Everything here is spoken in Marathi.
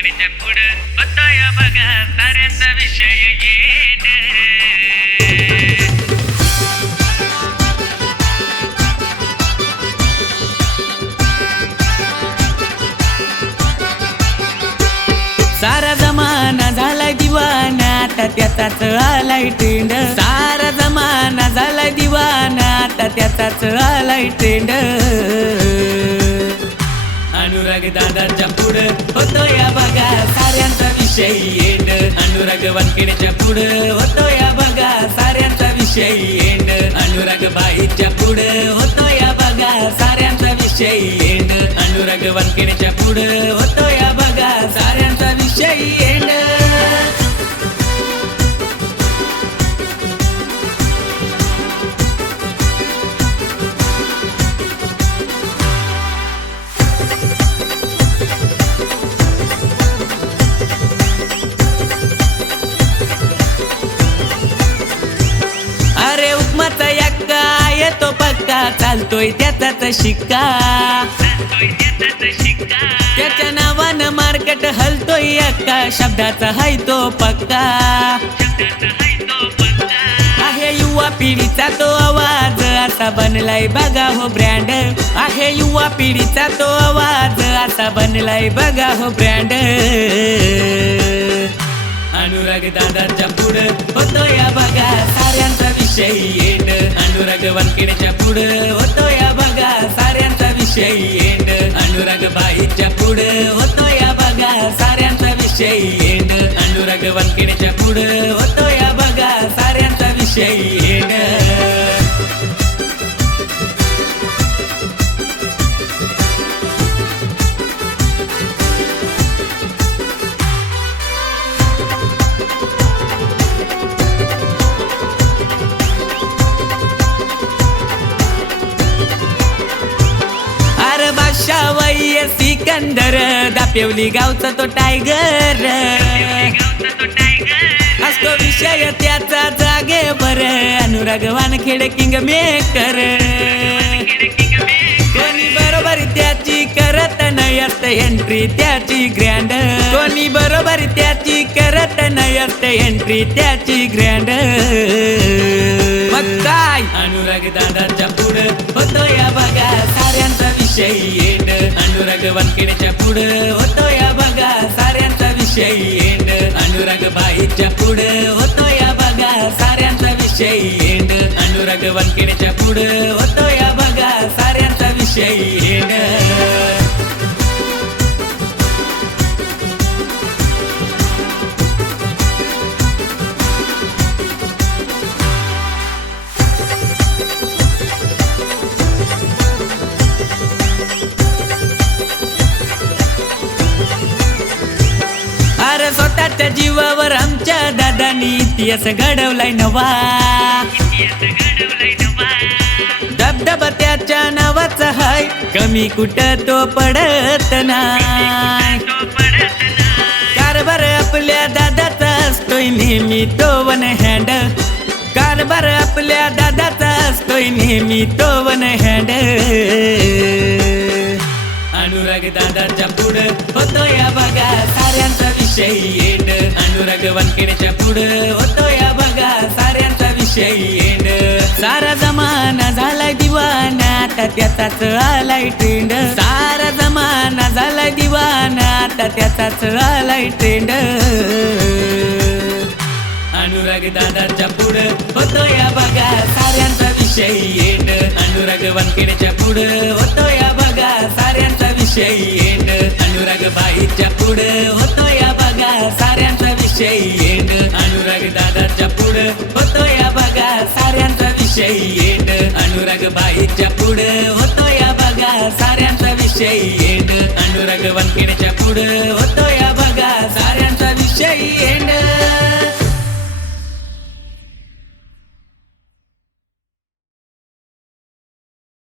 वानखडीच्या पुढं होता बघा विषय येण सारा जमाना झालाय दिवाना आता त्याचाच आलाय ट्रेंड सारा जमाना झालाय दिवाना आता त्याचाच आलाय ट्रेंड दादाच्या पुढं होतो या बघा. साऱ्यांचा विषय येण. अनुराग वानखेड्याच्या पुढं होतो या बघा. साऱ्यांचा विषय येण. अनुराग बाईच्या पुढं होतो या बघा. साऱ्यांचा विषय येण. अनुराग वानखेड्याच्या पुढं होतो अरे यक्का येतो पक्का. चालतोय त्याचाच शिक्का शिक्का. त्याच्या नावानं मार्केट हलतोय यक्का. शब्दाचा हाय तो पक्का. आहे युवा पिढीचा तो आवाज असा बनलाय बघा हो ब्रँड. आहे युवा पिढीचा तो आवाज असा बनलाय बघा हो ब्रँड. अनुराग दादाच्या पुढं होतो या बघा साऱ्यांचा विषय येण अनुराग वानखेड्याच्या पुढं होतो या बघा साऱ्यांचा विषय येण अनुराग बाईच्या पुढं होतो या बघा साऱ्यांचा विषय येण अनुराग वानखेड्याच्या पुढं होतो या बघा साऱ्यांचा विषय येण अरे सिकंदर दापेवली गावचा तो टायगर असतो विषय त्याचा जागे बर अनुराग वानखेड किंग मेकर कोणी बरोबर त्याची करत नाही असत एंट्री त्याची ग्रँड कोणी बरोबर त्याची करत नाही असत एंट्री त्याची ग्रँड मग काय? अनुराग दादाच्या पुढं होतो या बघा साऱ्यांचा विषय. अनुराग वानखेड्याच्या पुढे होतो या बघा. साऱ्यांचा विषय एंड अनुराग बाईच्या पुढे होतो या बघा. साऱ्यांचा विषय एंड अनुराग वानखेड्याच्या पुढे होतो या बघा. साऱ्यांचा विषय एंड आमच्या जीवावर आमच्या दादानी इतिहास घडवलाय नवा. धबधबा त्याच्या नावाचा हाय. कमी कुठं तो पडत नाही. कारभार आपल्या दादाचा असतोय नेहमी तो वन हँड. कारभार आपल्या दादाचा असतोय नेहमी तो वन हँड. अनुराग दादाच्या पुढं होतो या बघा साऱ्यांचा विषय. अनुराग वानखेड्याच्या पुढं होतो या बघा. साऱ्यांचा विषय येण सारा जमाना झालाय दिवाना आता त्याचाच आलाय ट्रेंड सारा जमाना झालाय दिवाना आता त्याचाच आलाय ट्रेंड अनुराग दादाच्या पुढं होतो या बघा. साऱ्यांचा विषय येण अनुराग वनकेडेच्या पुढं होतो या बघा. साऱ्यांचा विषय येण अनुराग बाईच्या पुढं होतो या बघा. साऱ्यांचा विषय येत अनुराग बाईच्या पुढं होतो या बघा साऱ्यांचा विषय.